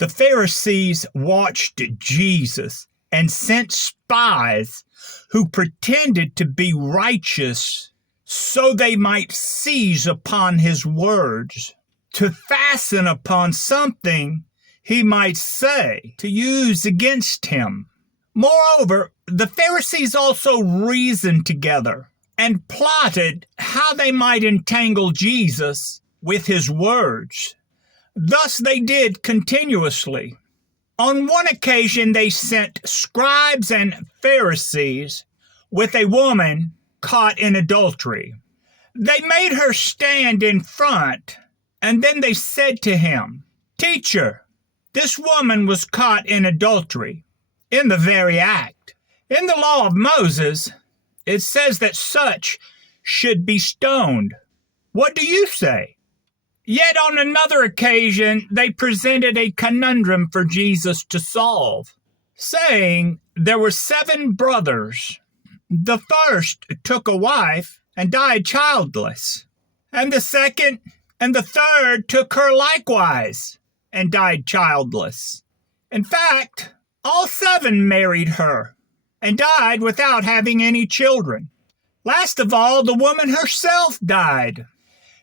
The Pharisees watched Jesus and sent spies who pretended to be righteous so they might seize upon his words, to fasten upon something he might say to use against him. Moreover, the Pharisees also reasoned together and plotted how they might entangle Jesus with his words. Thus they did continuously. On one occasion they sent scribes and Pharisees with a woman caught in adultery. They made her stand in front, and then they said to him, "Teacher, this woman was caught in adultery, in the very act. In the law of Moses, it says that such should be stoned. What do you say?" Yet on another occasion, they presented a conundrum for Jesus to solve, saying there were 7 brothers. The first took a wife and died childless, and the second and the third took her likewise and died childless. In fact, all 7 married her and died without having any children. Last of all, the woman herself died.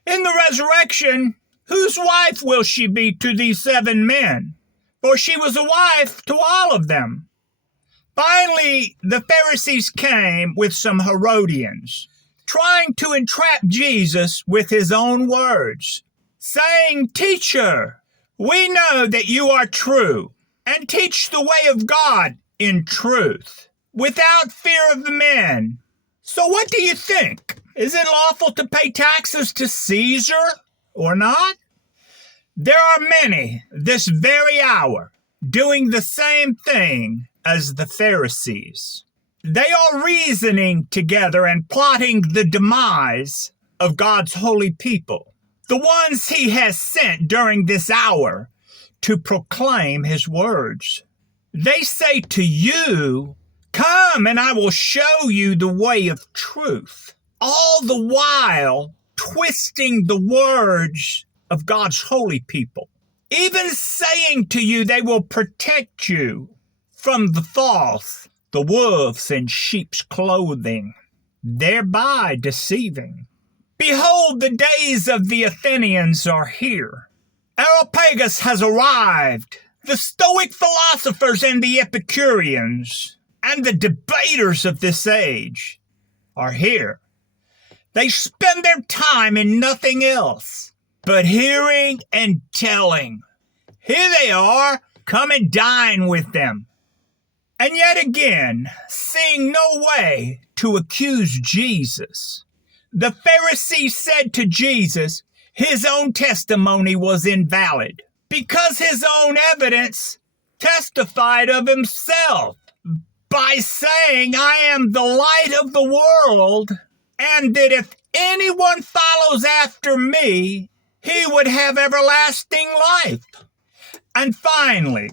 In the resurrection, whose wife will she be to these 7 men? For she was a wife to all of them. Finally, the Pharisees came with some Herodians, trying to entrap Jesus with his own words, saying, "Teacher, we know that you are true, and teach the way of God in truth, without fear of the men. So what do you think? Is it lawful to pay taxes to Caesar or not?" There are many this very hour doing the same thing as the Pharisees. They are reasoning together and plotting the demise of God's holy people, the ones he has sent during this hour to proclaim his words. They say to you, "Come and I will show you the way of truth," all the while twisting the words of God's holy people, even saying to you they will protect you from the false, the wolves in sheep's clothing, thereby deceiving. Behold, the days of the Athenians are here. Areopagus has arrived. The Stoic philosophers and the Epicureans and the debaters of this age are here. They spend their time in nothing else but hearing and telling. Here they are, come and dine with them. And yet again, seeing no way to accuse Jesus, the Pharisees said to Jesus his own testimony was invalid, because his own evidence testified of himself by saying, "I am the light of the world, and that if anyone follows after me, he would have everlasting life." And finally,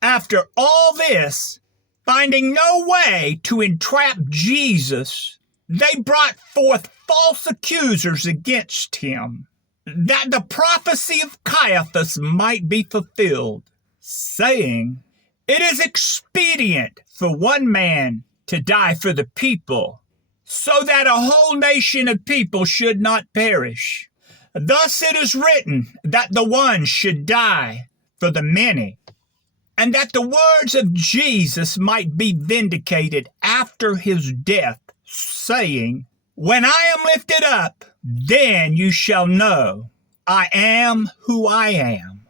after all this, finding no way to entrap Jesus, they brought forth false accusers against him, that the prophecy of Caiaphas might be fulfilled, saying, "It is expedient for one man to die for the people, so that a whole nation of people should not perish. Thus it is written that the one should die for the many, and that the words of Jesus might be vindicated after his death, saying, When I am lifted up, then you shall know I am who I am."